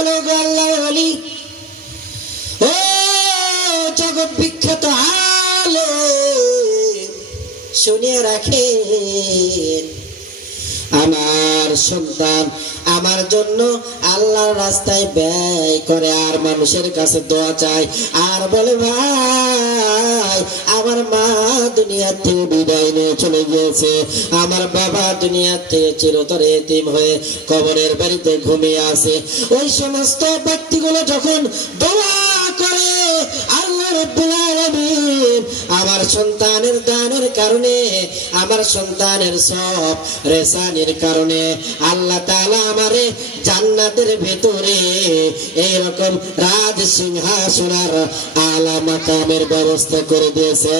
বলে, গো আল্লাহর ওলি, ও জগৎ বিখ্যাত আলেম, শুনিয়ে রাখেন, আমার সন্তান আমার জন্য আল্লাহর রাস্তায় ব্যয় করে আর মানুষের কাছে দোয়া চায়, আর বলে ভাই আমার মা দুনিয়া থেকে বিদায় নিয়ে চলে গিয়েছে, আমার বাবা দুনিয়া থেকে চিরতরে এতিম হয়ে কবরের বাড়িতে ঘুমিয়ে আছে। ওই সমস্ত ব্যক্তিগুলো যখন দোয়া করে, আল্লাহ রাব্বুল আলামিন আমার সন্তানের দানের কারণে, আমার সন্তানের সব রেসানির কারণে আল্লাহ তাআলা আমারে জান্নাতের ভেতরে এইরকম রাজ সিংহাসনের আলা মাকামের ব্যবস্থা করে দিয়েছে।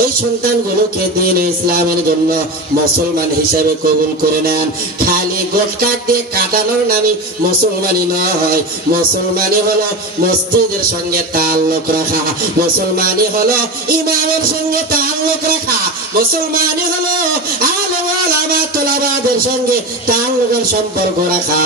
ওই সন্তানগুলোকে দিন ইসলামের জন্য মুসলমান হিসেবে কবুল করে নেন। খালি গোটকাক দিয়ে কাটানোর নামে মুসলমানি নয়। মুসলমানি হলো মসজিদের সঙ্গে তাল্লুক রাখা, মুসলমানি হলো ইমামের সঙ্গে তাল্লুক রাখা, মুসলমানি হলো আলেম ওলামা তোলাবাদের সঙ্গে তাল্লুকের সম্পর্ক রাখা।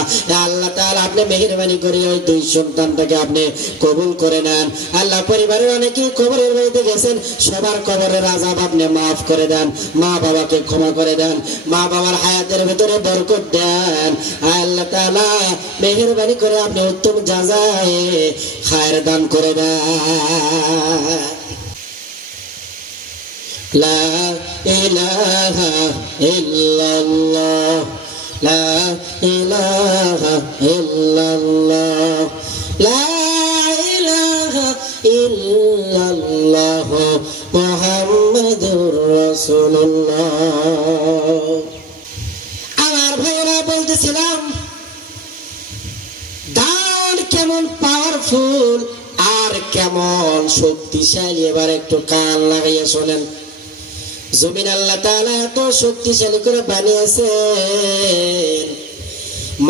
আল্লাহ তাআলা আপনি মেহেরবানি করে ওই দুই সন্তানটাকে আপনি কবুল করে নেন। আল্লাহ পরিবারের অনেকেই কবরের বাড়িতে গেছেন, সবার কবরের আযাব আপনি মাফ করে দেন, মা বাবাকে ক্ষমা করে দেন, মা বাবার হায়াতের ভিতরে বরকত দেন। আল্লাহ তাআলা মেহেরবানি করে আপনি উত্তম জাযায়ে খায়ের দান করে দেন। লা ইলাহা ইল্লাল্লাহ, লা ইলাহা ইল্লাল্লাহ, লা ইলাহা ইল্লাল্লাহ মুহাম্মাদুর রাসূলুল্লাহ। আমার ভাইরা বলতেছিলাম দান কেমন পাওয়ারফুল আর কেমন শক্তিশালী। এবার একটু কান লাগাইয়া শোনেন। জমিন আল্লাহ তাআলা এত শক্তিশালী করে বানিয়েছেন,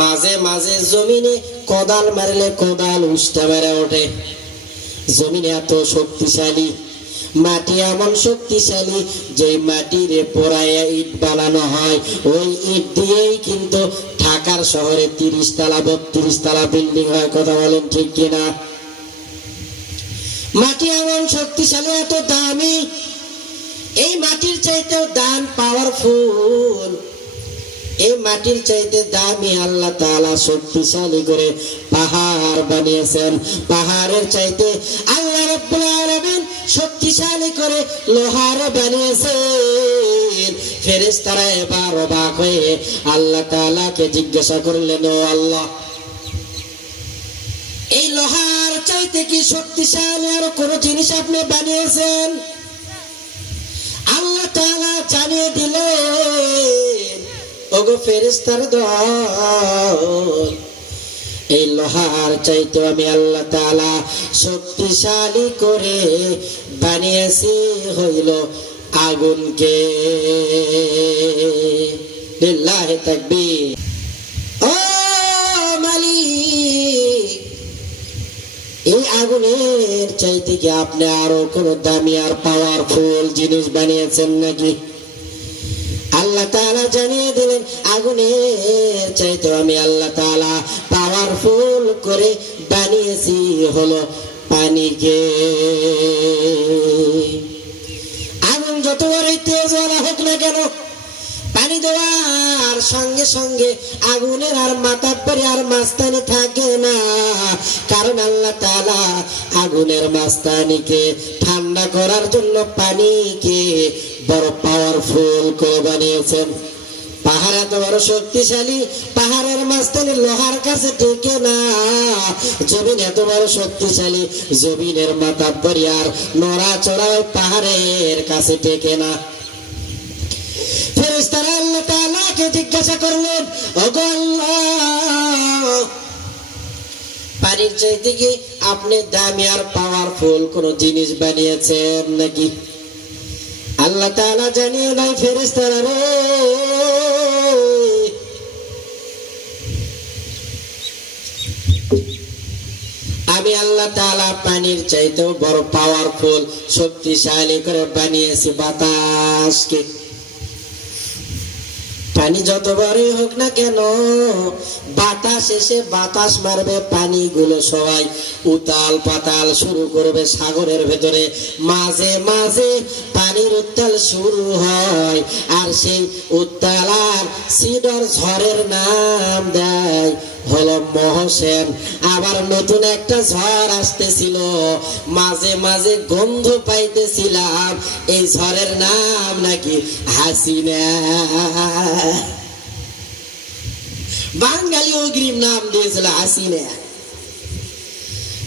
মাঝে মাঝে জমিনে কোদাল মারলে কোদাল উষ্টা মেরে ওঠে। জমিন এত শক্তিশালী, মাটি এমন শক্তিশালী যে মাটির পোড়াইয়া ইট বানানো হয়। ওই ইট দিয়েই কিন্তু ঢাকার শহরে 30 তলা 32 তলা বিল্ডিং হয়। কথা বলেন ঠিক কিনা? মাটি এমন শক্তিশালী, এত দামি। এই মাটির চাইতেও দান পাওয়ারফুল, এই মাটির চাইতে দামি আল্লাহ তাআলা শক্তিশালী করে পাহাড় বানিয়েছেন। পাহাড়ের চাইতে আল্লাহ রাব্বুল আলামিন শক্তিশালী করে লোহার বানিয়েছেন। ফেরেশতারা এবার অবাক হয়ে আল্লাহ তাআলাকে জিজ্ঞাসা করলেন, ও আল্লাহ, এই লোহার চাইতে কি শক্তিশালী আর কোন জিনিস আপনি বানিয়েছেন? আল্লাহ তাআলা জানিয়ে দিলেন, ওগো ফেরেশতার দল, এই লোহার চাইতে আমি আল্লাহ তাআলা শক্তিশালী করে বানিয়েছি হইল আগুনকে। লিল্লাহি তাকবীর। ও মালিক, এই আগুনের চাইতে কি আপনি আরো কোন দামি আর পাওয়ারফুল জিনিস বানিয়েছেন নাকি? আল্লাহ তাআলা জানিয়ে দিলেন, আগুনের চাইতে আমি আল্লাহ তাআলা পাওয়ারফুল করে বানিয়েছি হলো পানিকে। আগুন যত বড়ই তেজ ওয়ালা হোক না কেন, পানি দেওয়ার সঙ্গে সঙ্গে আগুনের আর মাতাব্বরি আর মাস্তানি থাকে না। কারণ আল্লাহ তাআলা আগুনের মাস্তানিকে ঠান্ডা করার জন্য পানিকে বড় পাওয়ারফুল করে বানিয়েছেন। পাহাড় এত বড় শক্তিশালী, পাহাড়ের মাঝখানে লোহার কাছে টেকে না। জমিন এত বড় শক্তিশালী, জমিনের মাতাব্বরি আর নড়াচড়া পাহাড়ের কাছে টেকে না। ফেরেশতারা আল্লাহ তাআলাকে জিজ্ঞাসা করলেন, ওগো আল্লাহ, পানির চাইতে কি আপনি দামি আর পাওয়ারফুল কোন জিনিস বানিয়েছেন নাকি? আল্লাহ তাআলা জানিয়ে দেয়, ফেরেশতারা রে, আমি আল্লাহ তাআলা পানির চাইতেও বড় পাওয়ারফুল শক্তিশালী করে বানিয়েছি বাতাসকে। পানি যত বড়ই হোক না কেন, বাতাস এসে বাতাস মারবে, পানিগুলো সবাই উতাল পাতাল শুরু করবে সাগরের ভেতরে। মাঝে মাঝে পানির উত্তাল শুরু হয়, আর সেই উত্তাল আর সিডর ঝড়ের নাম দেয় হলো মহসেন। আবার নতুন একটা ঝড় আসতেছিল, মাঝে মাঝে গন্ধ পাইতেছিলাম এই ঝড়ের নাম নাকি হাসিনা। বাঙালি অগ্রিম নাম দিয়েছিল হাসিনা।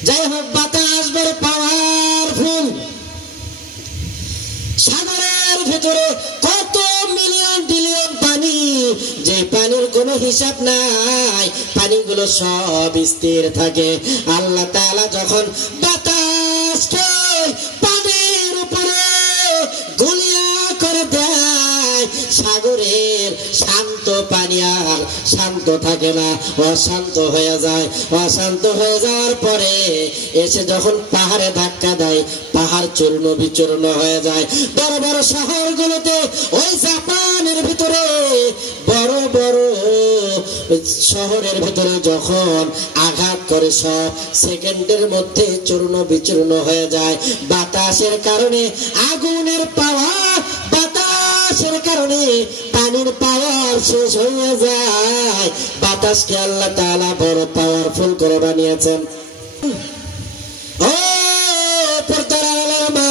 যাই হোক, বাতাস বড় পাওয়ারফুল। সাগরের ভেতরে কত মিলিয়ন বিলিয়ন পানি, যে পানির কোনো হিসাব নাই, পানিগুলো সব স্থির থাকে। আল্লাহ তাআলা যখন বাতাসকে পানির উপরে গুলিয়া করে দেয়, সাগরের শান্ত পানি আর শান্ত থাকে না, অশান্ত হয়ে যায়। অশান্ত হয়ে যাওয়ার পরে এসে যখন পাহাড়ে ধাক্কা দেয়, পাহাড় চূর্ণ বিচূর্ণ হয়ে যায়। বড় বড় শহরগুলোতে, ওই জাপানের ভিতরে বড় বড় শহরের ভিতরে যখন আঘাত করে, সব সেকেন্ডের মধ্যে চূর্ণ বিচূর্ণ হয়ে যায়। বাতাসের কারণে আগুনের পাওয়ার, বাতাসের কারণে পানির পাওয়ার শেষ হয়ে যায়। বাতাসকে আল্লাহ তাআলা বড় পাওয়ারফুল করে বানিয়েছেন। ও পর্দার আড়ালের মা,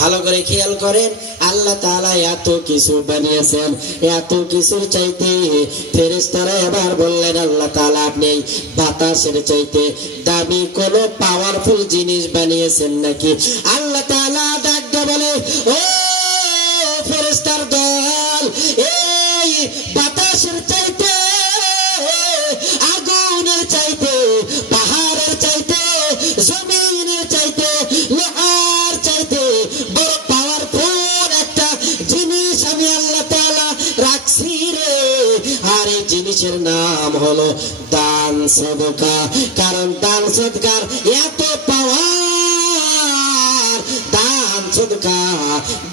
ভালো করে খেয়াল করেন, আল্লাহ তাআলা এত কিছু বানিয়েছেন। এত কিছুর চাইতে ফেরেশতারা এবার বললেন, আল্লাহ তাআলা আপনি এই বাতাসের চাইতে দামি কোন পাওয়ারফুল জিনিস বানিয়েছেন নাকি? আল্লাহ তাআলা ডাকতে বলে, ও ফেরেশতার দল, এই বাতাসের চাইতে, আগুনের চাইতে, পাহাড়ের চাইতে, জমিনের চাইতে, লোহার চাইতে বড় পাওয়ারফুল একটা জিনিস আমি আল্লাহ তাআলা রাখছি রে। আর এই জিনিসের নাম হলো দান সদকা। কারণ দান সদকার এত পাওয়ার, দান সদকা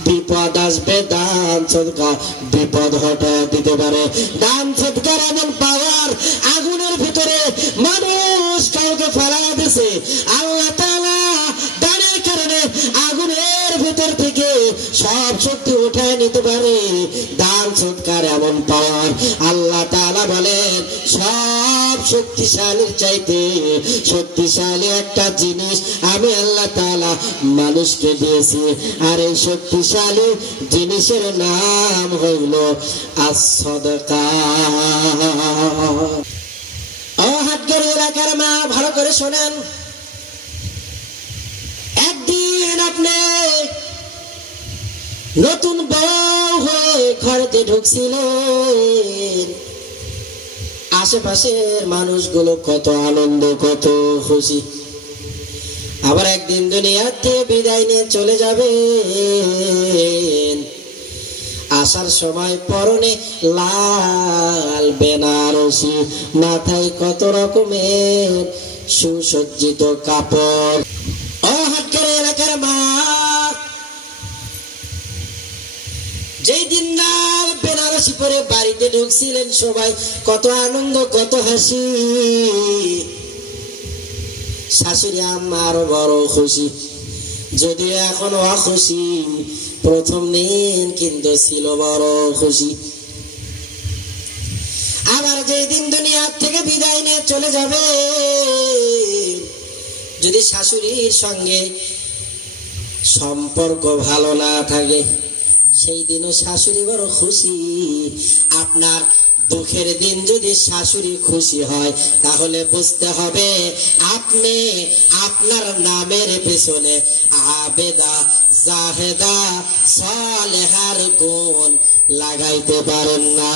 বিপদ আসবে, দান সদকা বিপদ হঠাৎ দিতে পারে। দান সদকার এমন পাওয়ার, আগুনের ভিতরে মানুষ কাউকে ফেলা দিছে, আল্লাহ তাআলা দানের কারণে আগুনের ভিতর থেকে সব শক্তি উঠায় নিতে পারে। দান সদকার এমন পাওয়ার, আল্লাহ তাআলা বলেন সব শক্তিশালীর চাইতে শক্তিশালী একটা জিনিস আমি আল্লাহ তাআলা মানুষকে দিয়েছি। আর এই শক্তিশালী জিনিসের নাম হইল as-সাদাকা। ও হাটগড় এলাকার মা, ভালো করে শোনেন। একদিন আপনি নতুন বউ হয়ে ঘরেতে ঢুকছিলেন, আশেপাশের মানুষগুলো কত আনন্দ, কত খুশি। আবার একদিন দুনিয়াতে বিদায় নিয়ে চলে যাবেন। আসার সময় পরনে লাল বেনারসি, মাথায় কত রকমের সুসজ্জিত কাপড়। ও হাটগড় এলাকার মা, যেই দিন লাল বেনারসি পরে বাড়িতে ঢুকছিলেন, সবাই কত আনন্দ, কত হাসি। শাশুড়ি আম্মা আরো বড় খুশি, যদিও এখন অখুশি, প্রথম দিন কিন্তু ছিল বড় খুশি। আবার যেই দিন দুনিয়ার থেকে বিদায় নিয়ে চলে যাবে, যদি শাশুড়ির সঙ্গে সম্পর্ক ভালো না থাকে, সেই দিনও শাশুড়ি বড় খুশি। আপনার দুঃখের দিন যদি শাশুড়ি খুশি হয়, তাহলে বুঝতে হবে আপনি আপনার নামের পেছনে আবেদা, জাহেদা, সালেহার গুণ লাগাইতে পারেন না।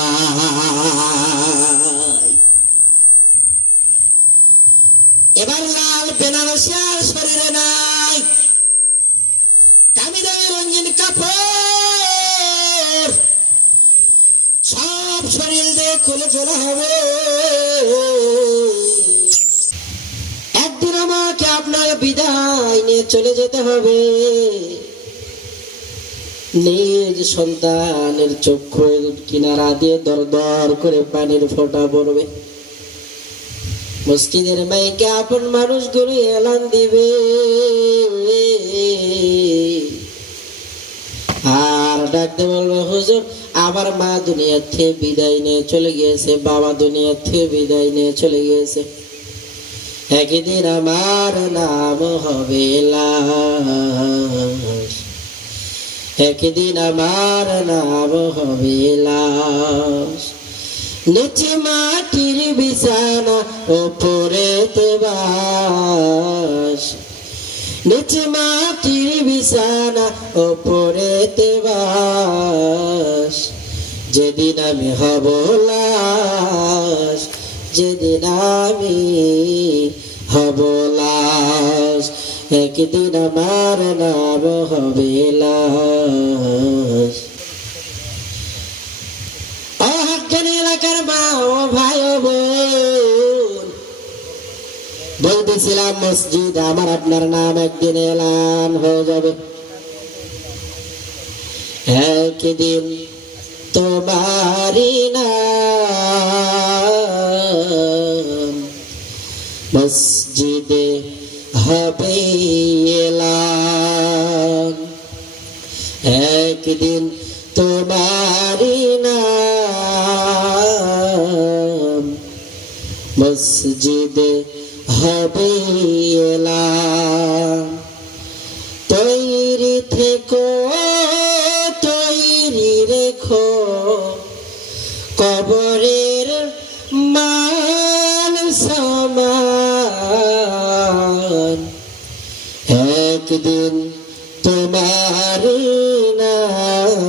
এবার লাল বেনারসি আর শরীরে নাই, দামি দামি রঙিন কাপড় সব শরীর দিয়ে খুলে ফেলা হবে। একদিন আমাকে আপনার বিদায় নিয়ে চলে যেতে হবে। নিজ সন্তানের চক্ষুর কিনারা দিয়ে দর দর করে পানির ফোঁটা পড়বে। মসজিদের মাইকে আপন মানুষগুলো এলান দিবে, আর ডাকতে বলবে, হুজুর আমার মা দুনিয়া থেকে বিদায় নিয়ে চলে গিয়েছে, বাবা দুনিয়া থেকে বিদায় নিয়ে চলে গিয়েছে, একদিন আমার নাম হবে লাশ, একদিন আমার নাম হবে লাশ। নিচে মাটির বিছানা ওপরেতে বাস, নিচে মাটির বিছানা ওপরেতে বাস, যেদিন আমি হব লাশ, যেদিন আমি হব লাশ, একদিন আমার নাম হবে লাশ। এলাকার মা ও ভাই ও বোন, বলতেছিলাম মসজিদ আমার আপনার নাম একদিন এলান হয়ে যাবে, একদিন তোমারই নাম মসজিদে হবে এলান, একদিন তোমারই নাম মসজিদে হবে এলান। তৈরি থেকো, তৈরি রেখো কবরের মান সামান, একদিন তোমার নাম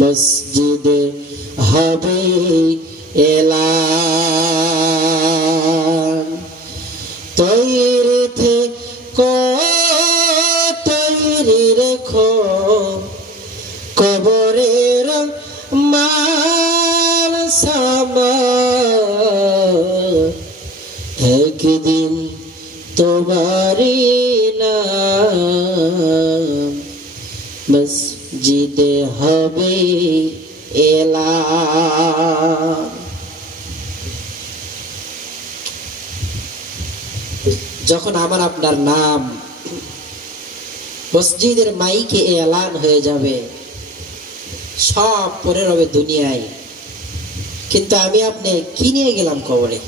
মসজিদে হবে এলান। তৈরি থেকো, তৈরি রেখো কবরের মান সামান, একদিন তোমারই নাম মসজিদে হবে এলান। যখন আমার আপনার নাম মসজিদের মাইকে এলান হয়ে যাবে, সব পরে রবে দুনিয়ায়, কিন্তু আমি আপনি কি নিয়ে গেলাম কবরে?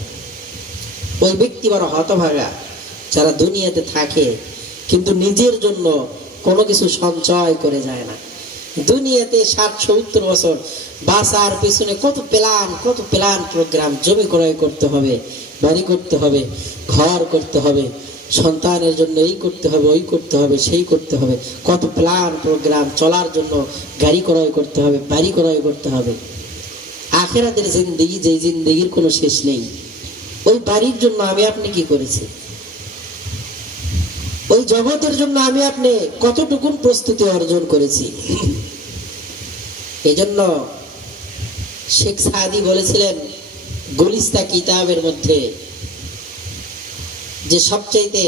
ওই ব্যক্তি বড় হতভাগা যারা দুনিয়াতে থাকে কিন্তু নিজের জন্য কোনো কিছু সঞ্চয় করে যায় না। দুনিয়াতে 60-70 বছর বাঁচার পিছনে কত প্ল্যান প্রোগ্রাম, জমি ক্রয় করতে হবে, বাড়ি করতে হবে, ঘর করতে হবে, সন্তানের জন্য এই করতে হবে, ওই করতে হবে, সেই করতে হবে, কত প্ল্যান প্রোগ্রাম, চলার জন্য গাড়ি ক্রয় করতে হবে, বাড়ি ক্রয় করতে হবে। আখিরাতের জিন্দেগি, যে জিন্দেগির কোনো শেষ নেই, ওই বাড়ির জন্য আমি আপনি কি করেছি? ওই জগতের জন্য আমি আপনি কতটুকু প্রস্তুতি অর্জন করেছি? এই জন্য শেখ সাদি বলেছিলেন গুলিস্তা কিতাবের মধ্যে যে সবচাইতে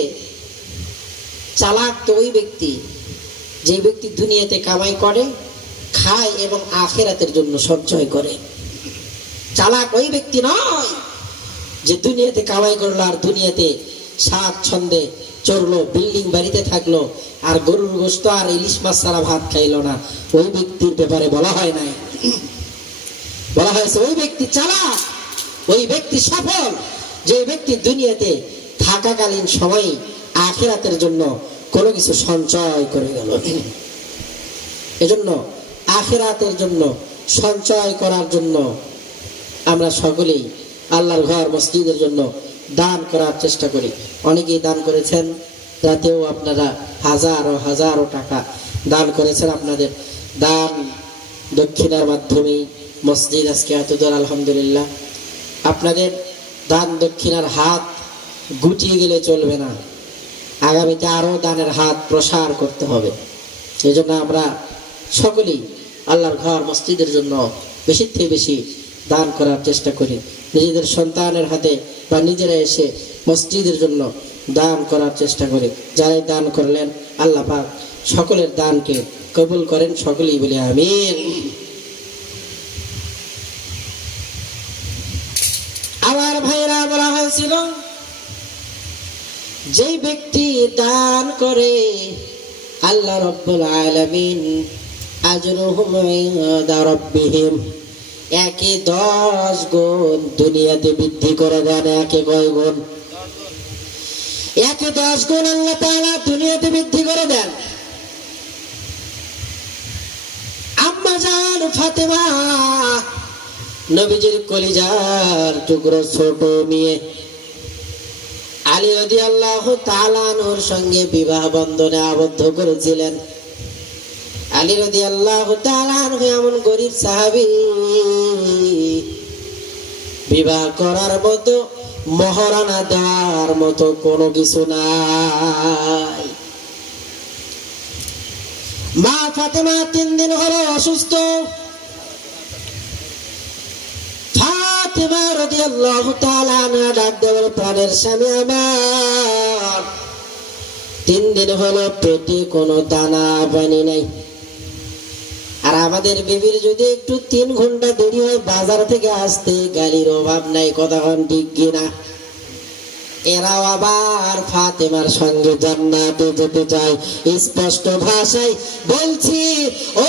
চালাক তো ওই ব্যক্তি যে ব্যক্তি দুনিয়াতে কামাই করে, খায় এবং আখিরাতের জন্য সঞ্চয় করে। চালাক ওই ব্যক্তি নয় যে দুনিয়াতে কামাই করলো আর দুনিয়াতে স্বাচ্ছন্দ্যে চড়লো, বিল্ডিং বাড়িতে থাকলো, আর গরুর গোশত আর ইলিশ মাছ ছাড়া ভাত খাইলো না। ওই ব্যক্তির ব্যাপারে বলা হয় নাই, বলা হয়েছে ওই ব্যক্তি চালাক, ওই ব্যক্তি সফল, যে ব্যক্তি দুনিয়াতে থাকাকালীন সময় আখিরাতের জন্য কোনো কিছু সঞ্চয় করে গেল। এজন্য আখিরাতের জন্য সঞ্চয় করার জন্য আমরা সকলেই আল্লাহর ঘর মসজিদের জন্য দান করার চেষ্টা করি। অনেকেই দান করেছেন, রাতেও আপনারা হাজারো হাজারো টাকা দান করেছেন। আপনাদের দান দক্ষিণার মাধ্যমেই মসজিদ আজকে এত দূর, আলহামদুলিল্লাহ। আপনাদের দান দক্ষিণার হাত গুটিয়ে গেলে চলবে না, আগামীতে আরো দানের হাত প্রসার করতে হবে। এই জন্য আমরা সকলেই আল্লাহর ঘর মসজিদের জন্য বেশি থেকে বেশি দান করার চেষ্টা করি। নিজেদের সন্তানের হাতে বা নিজেরা এসে মসজিদের জন্য দান করার চেষ্টা করি। যারাই দান করলেন আল্লাহ পাক সকলের দানকে কবুল করেন, সকলেই বলে আমিন। আমার ভাইরা, বলা হয়েছিল যে ব্যক্তি দান করে আল্লাহ রাব্বুল আলামিন আজরুহুম ইনদা রাব্বিহিম একে 10 গুণ দুনিয়াতে বৃদ্ধি করে দেন। একে কয় গুণ? একে 10 গুণ আল্লাহ তাআলা দুনিয়াতে বৃদ্ধি করে দেন। আম্মা জান ফাতেমা, নবীজির কলিজার টুকরো ছোট মেয়ে, আলী রাদিয়াল্লাহু তাআলা আনহুর সঙ্গে বিবাহ বন্ধনে আবদ্ধ করেছিলেন। আলী রাদিয়াল্লাহু তাআলা আনহু এমন গরীব সাহাবী, বিবাহ করার মতো মহারানা দেওয়ার মতো কোনো কিছু নাই। মা ফাতেমা 3 দিন হলো অসুস্থ। ফাতেমা রাদিয়াল্লাহু তাআলা আনহা ডাক দেওয়ার, প্রাণের স্বামী আমার 3 দিন হলো পেটে কোনো দানা পানি নাই। আর আমাদের বিবির যদি একটু 3 ঘন্টা দেরি হয় বাজার থেকে আসতে, গাড়ির অভাব নাই, কথা হন ঠিক কিনা? এরাও আবার ফাতেমার সঙ্গে জান্নাতে যেতে চায়। স্পষ্ট ভাষায় বলছি, ও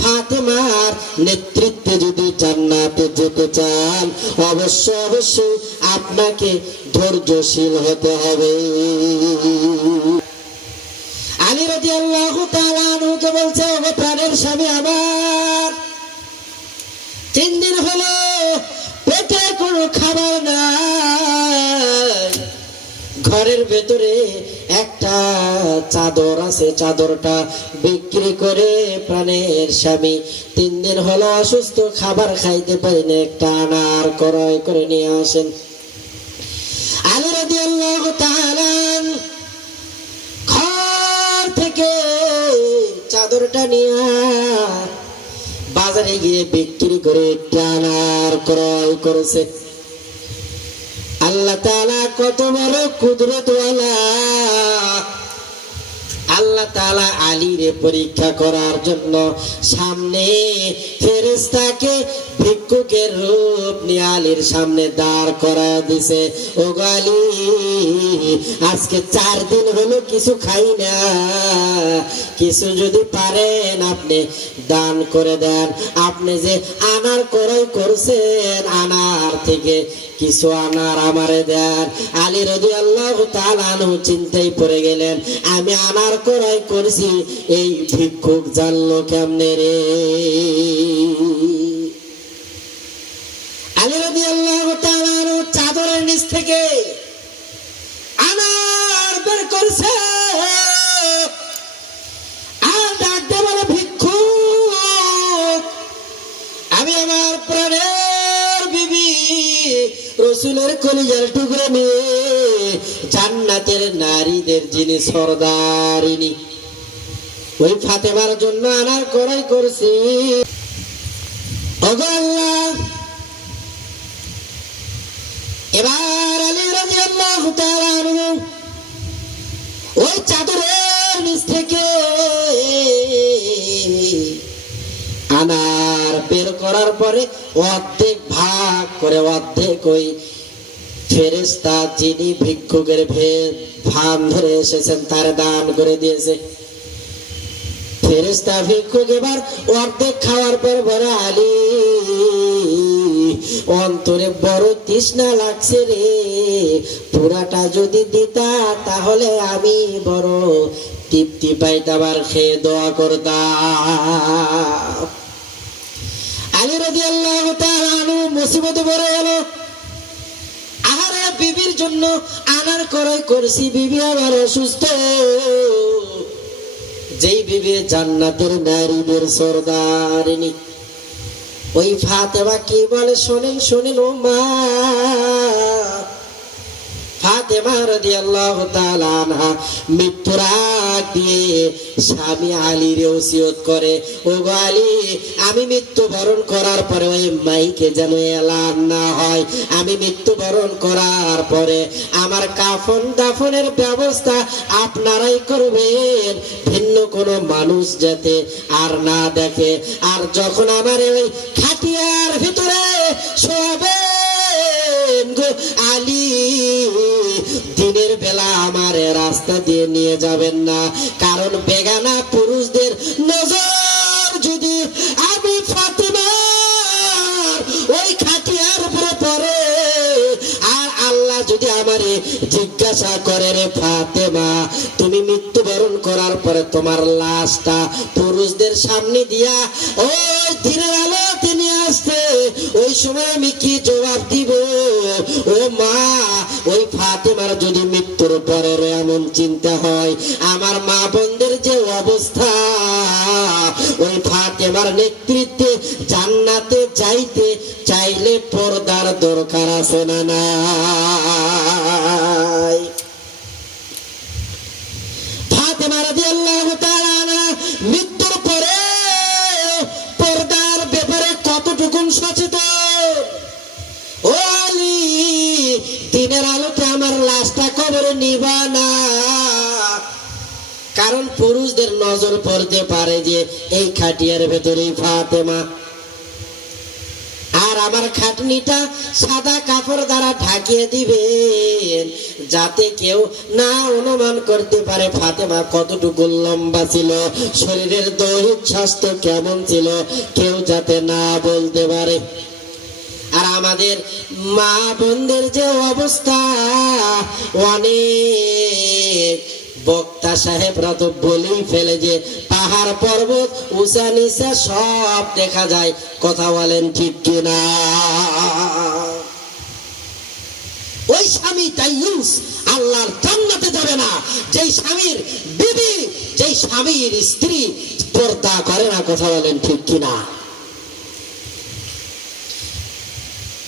ফাতেমার নেতৃত্বে যদি জান্নাতে যেতে চান, অবশ্যই আপনাকে ধৈর্যশীল হতে হবে। আলী রাদিয়াল্লাহু তাআলা আনহুকে বলছে, ও প্রাণের স্বামী আমার, 3 দিন হলো পেটে কোনো খাবার নাই। ঘরের ভেতরে একটা চাদর আছে, চাদরটা বিক্রি করে প্রাণের স্বামী 3 দিন হলো অসুস্থ, খাবার খাইতে পারি না, একটা আনার ক্রয় করে নিয়ে আসেন। আলী রাদিয়াল্লাহু তাআলা ঘর থেকে চাদরটা নিয়ে বাজারে গিয়ে বিক্রি করে একটা আনার ক্রয় করেছে। আল্লাহ তাআলা কত বড় কুদরতওয়ালা! আল্লাহ তাআলা আলীরে পরীক্ষা করার জন্য সামনে ফেরেশতাকে ভিক্ষুকের রূপ নিয়ে আলীর সামনে দাঁড় করায় দিছে। ও আলী, আজকে 4 দিন হলো কিছু খাই না, কিছু যদি পারেন আপনি দান করে দেন। আপনি যে আনার ক্রয় করছেন, আনার থেকে কিছু আনার আমারে দেন। আলী রাদিয়াল্লাহু তাআলা আনহু চিন্তায় পড়ে গেলেন, আমি আনার ক্রয় করছি, এই ভিক্ষুক জানলো কেমনে রে? আলী রাদিয়াল্লাহু তাআলা আনহু চাদরের নিচ থেকে আনার বের করছে, আর ডাক দিয়ে বলে, ভিক্ষুক, আমি আমার প্রাণের বিবি রাসূলের কলিজার টুকরো নিয়ে জান্নাতের নারীদের যিনি সরদারিনী, ওই ফাতেমার জন্য আনার ক্রয় করছি। ওগো আল্লাহ, এবার আলী রাদিয়াল্লাহু তাআলা আনহু ওই চাদরের নিচ থেকে আনার বের করার পরে অর্ধেক ভাগ করে, অর্ধেক ওই ফেরেশতা যিনি ভিক্ষুকের ভান ধরে এসেছেন তার দান করে দিয়েছে। ফেরেশতা ভিক্ষুক এবার অর্ধেক খাওয়ার পর বলে, আলী, অন্তরে বড় তৃষ্ণা লাগছে রে, পুরাটা যদি দিতা তাহলে আমি বড় তৃপ্তি পাইতাম, আর খেয়ে দোয়া করতাম। আলী রাদিয়াল্লাহু তাআলা আনহু মুসিবতে পড়ে গেল। আহারে, বিবির জন্য আনার ক্রয় করছি, বিবি আমার অসুস্থ, যেই বিবি জান্নাতের নারীদের সরদারিনী। ওই ফাতেমা কি বলে শোনেন, শোনেন ও মা। ফাতেমা রাদিয়াল্লাহু তাআলা আনহা মৃত্যুর আগ দিয়ে স্বামী আলীর ওসিয়ত করে, ও গো আলী, আমি মৃত্যুবরণ করার পরে ওই মাইকে যেন এলান না হয়, আমি মৃত্যুবরণ করার পরে আমার কাফন দাফনের ব্যবস্থা আপনারাই করবেন, ভিন্ন কোনো মানুষ যাতে আর না দেখে। আর যখন আমার ওই খাটিয়ার ভিতরে শোয়াবেন গো আলী, দিনের বেলা আমার রাস্তা দিয়ে নিয়ে যাবেন না, কারণ বেগানা পুরুষদের নজর যদি আমি ফাতেমার ওই খাটিয়ার উপরে পড়ে, আর আল্লাহ যদি আমারে জিজ্ঞাসা করে, রে ফাতেমা, তুমি মৃত্যুবরণ করার পরে তোমার লাশটা পুরুষদের সামনে দিয়া ওই দিনের আলোতে নিয়ে আসতে, ওই সময় আমি কি জবাব দিব? ও মা, ওই ফাতেমার যদি মৃত্যুর পরে এমন চিন্তা হয়, আমার মা বোনদের যে অবস্থা, ওই ফাতেমার নেতৃত্বে জান্নাতে যাইতে চাইলে পর্দার দরকার আছে না নাই? ফাতেমা রাদিয়াল্লাহু তাআলা আনহা মৃত্যুর পরে পর্দার ব্যাপারে কতটুকুন সচেতন? ও আলী, দিনের আলোতে আমার লাশটা কবরে নিবা না, কারণ পুরুষদের নজর পড়তে পারে যে এই খাটিয়ার ভেতরেই ফাতেমা। আর আমার খাটনিটা সাদা কাপড় দ্বারা ঢাকিয়ে দিবেন, যাতে কেউ না অনুমান করতে পারে ফাতেমা কতটুকু লম্বা ছিল, শরীরের দৈহিক স্বাস্থ্য কেমন ছিল, কেউ যাতে না বলতে পারে। আর আমাদের মা বোনদের যে অবস্থা, অনেক বক্তা সাহেবরা তো বলেই ফেলে যে পাহাড় পর্বত উঁচা নিচা সব দেখা যায়, কথা বলেন ঠিক কিনা? ওই স্বামী তাইয়ুস আল্লাহর জান্নাতে যাবে না যেই স্বামীর বিবি, যেই স্বামীর স্ত্রী পর্দা করে না, কথা বলেন ঠিক কিনা?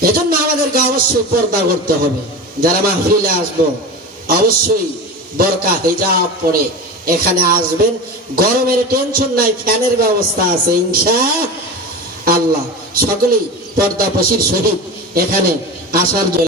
এজন্য আমাদেরকে অবশ্যই পর্দা করতে হবে। যারা মাহফিলে আসবো অবশ্যই বোরকা হিজাব পরে এখানে আসবেন। গরমের টেনশন নাই, ফ্যানের ব্যবস্থা আছে ইনশাআল্লাহ। সকলেই পর্দাপশির সহিত এখানে আসার জন্য